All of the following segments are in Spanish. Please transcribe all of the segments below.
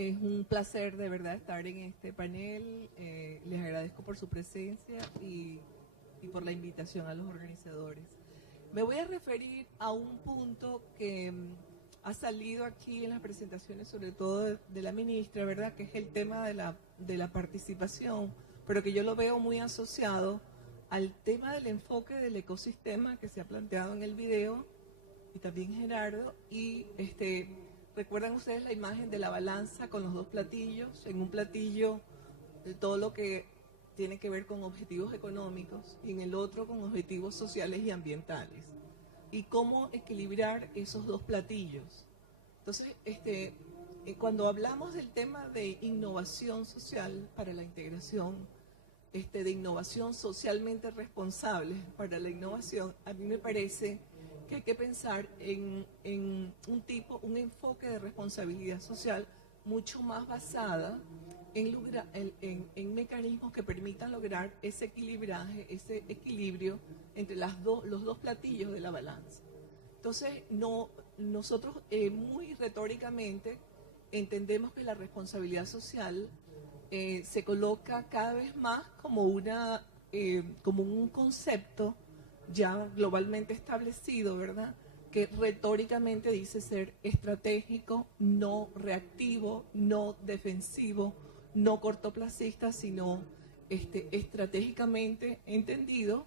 Es un placer de verdad estar en este panel. Les agradezco por su presencia y por la invitación a los organizadores. Me voy a referir a un punto que ha salido aquí en las presentaciones, sobre todo de la ministra, ¿verdad? Que es el tema de la participación, pero que yo lo veo muy asociado al tema del enfoque del ecosistema que se ha planteado en el video, y también Gerardo, y ¿recuerdan ustedes la imagen de la balanza con los dos platillos? En un platillo de todo lo que tiene que ver con objetivos económicos y en el otro con objetivos sociales y ambientales. Y cómo equilibrar esos dos platillos. Entonces, cuando hablamos del tema de innovación social para la integración, de innovación socialmente responsable para la innovación, a mí me parece que hay que pensar en un enfoque de responsabilidad social mucho más basada en mecanismos que permitan lograr ese equilibraje, ese equilibrio entre los dos platillos de la balanza. Entonces, nosotros muy retóricamente entendemos que la responsabilidad social se coloca cada vez más como un concepto ya globalmente establecido, ¿verdad? Que retóricamente dice ser estratégico, no reactivo, no defensivo, no cortoplacista, sino estratégicamente entendido,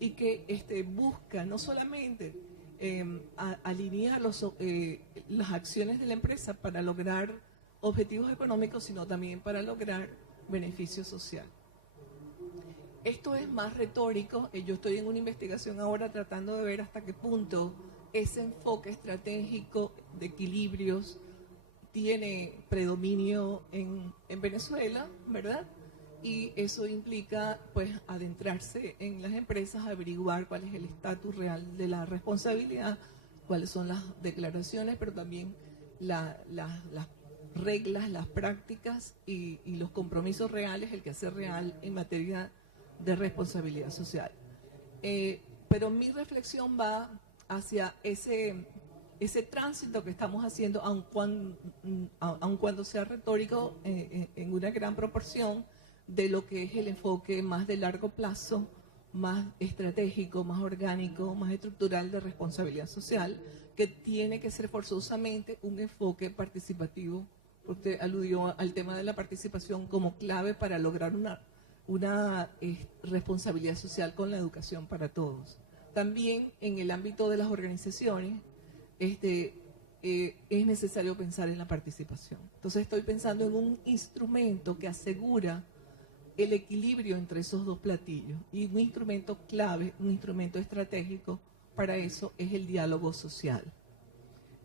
y que busca no solamente alinear las acciones de la empresa para lograr objetivos económicos, sino también para lograr beneficio social. Esto es más retórico. Yo estoy en una investigación ahora tratando de ver hasta qué punto ese enfoque estratégico de equilibrios tiene predominio en Venezuela, ¿verdad? Y eso implica, pues, adentrarse en las empresas, averiguar cuál es el estatus real de la responsabilidad, cuáles son las declaraciones, pero también las reglas, las prácticas y los compromisos reales, el quehacer real en materia de responsabilidad social. Pero mi reflexión va hacia ese tránsito que estamos haciendo, aun cuando sea retórico en una gran proporción, de lo que es el enfoque más de largo plazo, más estratégico, más orgánico, más estructural de responsabilidad social, que tiene que ser forzosamente un enfoque participativo. Usted aludió al tema de la participación como clave para lograr una responsabilidad social con la educación para todos. También en el ámbito de las organizaciones es necesario pensar en la participación. Entonces estoy pensando en un instrumento que asegura el equilibrio entre esos dos platillos, y un instrumento clave, un instrumento estratégico para eso es el diálogo social.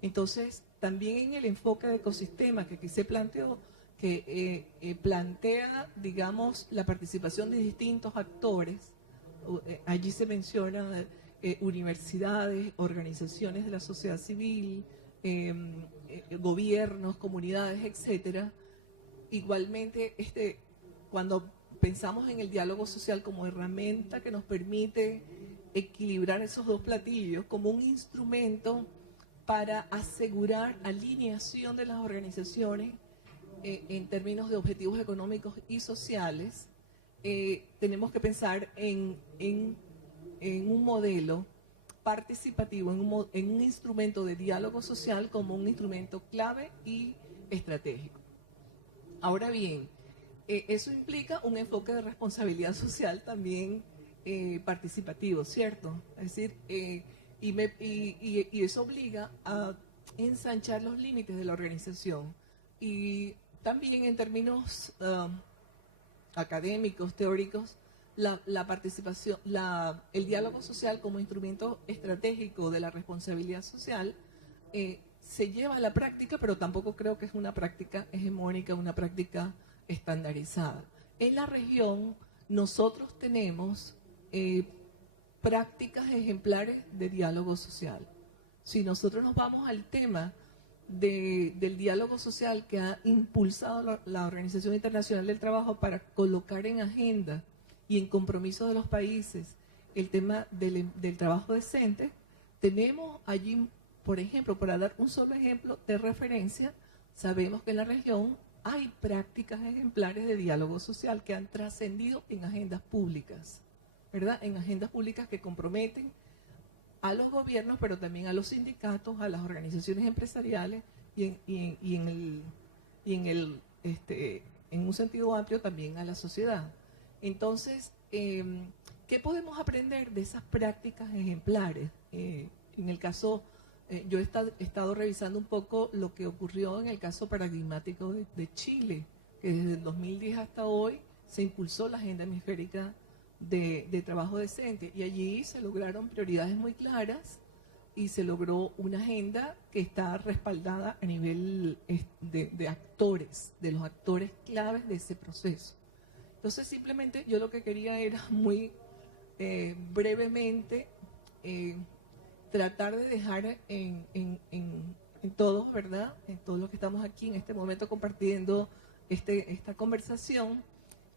Entonces, también en el enfoque de ecosistema que aquí se planteó, que plantea, digamos, la participación de distintos actores. Allí se mencionan universidades, organizaciones de la sociedad civil, gobiernos, comunidades, etcétera. Igualmente, cuando pensamos en el diálogo social como herramienta que nos permite equilibrar esos dos platillos, como un instrumento para asegurar alineación de las organizaciones en términos de objetivos económicos y sociales, tenemos que pensar en un modelo participativo, en un instrumento de diálogo social como un instrumento clave y estratégico. Ahora bien, eso implica un enfoque de responsabilidad social también participativo, ¿cierto? Es decir, y eso obliga a ensanchar los límites de la organización. Y también en términos académicos, teóricos, la participación, el diálogo social como instrumento estratégico de la responsabilidad social se lleva a la práctica, pero tampoco creo que es una práctica hegemónica, una práctica estandarizada. En la región nosotros tenemos prácticas ejemplares de diálogo social. Si nosotros nos vamos al tema del diálogo social que ha impulsado la Organización Internacional del Trabajo para colocar en agenda y en compromiso de los países el tema del trabajo decente, tenemos allí, por ejemplo, para dar un solo ejemplo de referencia, Sabemos que en la región hay prácticas ejemplares de diálogo social que han trascendido en agendas públicas, ¿verdad? En agendas públicas que comprometen a los gobiernos, pero también a los sindicatos, a las organizaciones empresariales y en un sentido amplio también a la sociedad. Entonces, ¿qué podemos aprender de esas prácticas ejemplares? En el caso, yo he estado revisando un poco lo que ocurrió en el caso paradigmático de Chile, que desde el 2010 hasta hoy se impulsó la agenda hemisférica de trabajo decente, y allí se lograron prioridades muy claras y se logró una agenda que está respaldada a nivel de actores, de los actores claves de ese proceso. Entonces, simplemente yo lo que quería era muy brevemente tratar de dejar en todos, ¿verdad? En todos los que estamos aquí en este momento compartiendo esta conversación,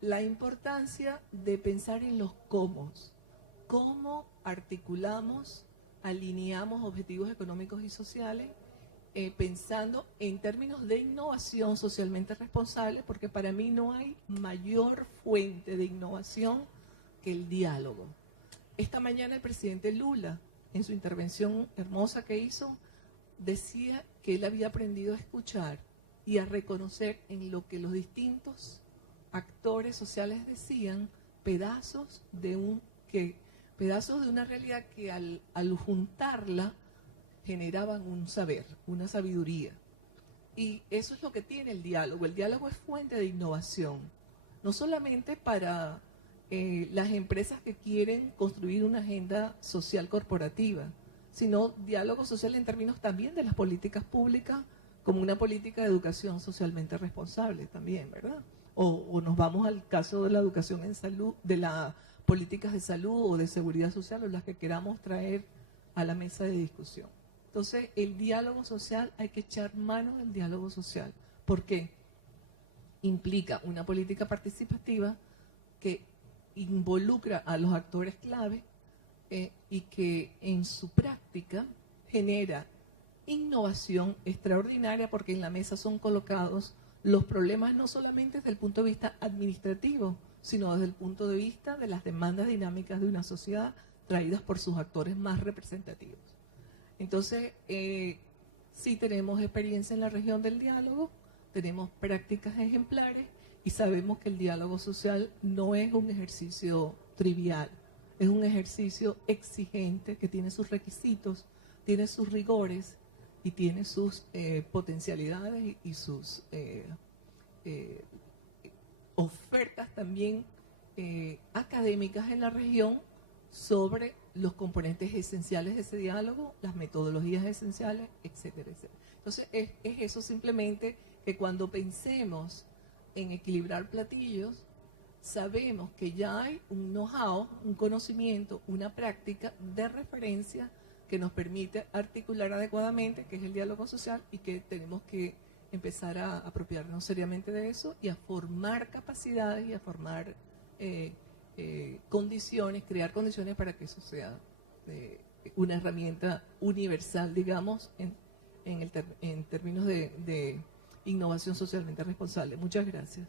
la importancia de pensar en los cómo. ¿Cómo articulamos, alineamos objetivos económicos y sociales pensando en términos de innovación socialmente responsable? Porque para mí no hay mayor fuente de innovación que el diálogo. Esta mañana el presidente Lula, en su intervención hermosa que hizo, decía que él había aprendido a escuchar y a reconocer en lo que los distintos actores sociales decían pedazos de una realidad que al juntarla generaban un saber, una sabiduría. Y eso es lo que tiene el diálogo. El diálogo es fuente de innovación, no solamente para las empresas que quieren construir una agenda social corporativa, sino diálogo social en términos también de las políticas públicas, como una política de educación socialmente responsable también, ¿verdad? O nos vamos al caso de la educación en salud, de las políticas de salud o de seguridad social, o las que queramos traer a la mesa de discusión. Entonces, el diálogo social, hay que echar mano del diálogo social. ¿Por qué? Implica una política participativa que involucra a los actores clave y que en su práctica genera innovación extraordinaria, porque en la mesa son colocados los problemas no solamente desde el punto de vista administrativo, sino desde el punto de vista de las demandas dinámicas de una sociedad traídas por sus actores más representativos. Entonces, sí tenemos experiencia en la región del diálogo, tenemos prácticas ejemplares y sabemos que el diálogo social no es un ejercicio trivial, es un ejercicio exigente que tiene sus requisitos, tiene sus rigores y tiene sus potencialidades y sus ofertas también académicas en la región sobre los componentes esenciales de ese diálogo, las metodologías esenciales, etcétera, etcétera. Entonces, es eso simplemente, que cuando pensemos en equilibrar platillos, sabemos que ya hay un know-how, un conocimiento, una práctica de referencia que nos permite articular adecuadamente, que es el diálogo social, y que tenemos que empezar a apropiarnos seriamente de eso y a formar capacidades y a formar condiciones, crear condiciones para que eso sea una herramienta universal, digamos, en términos de innovación socialmente responsable. Muchas gracias.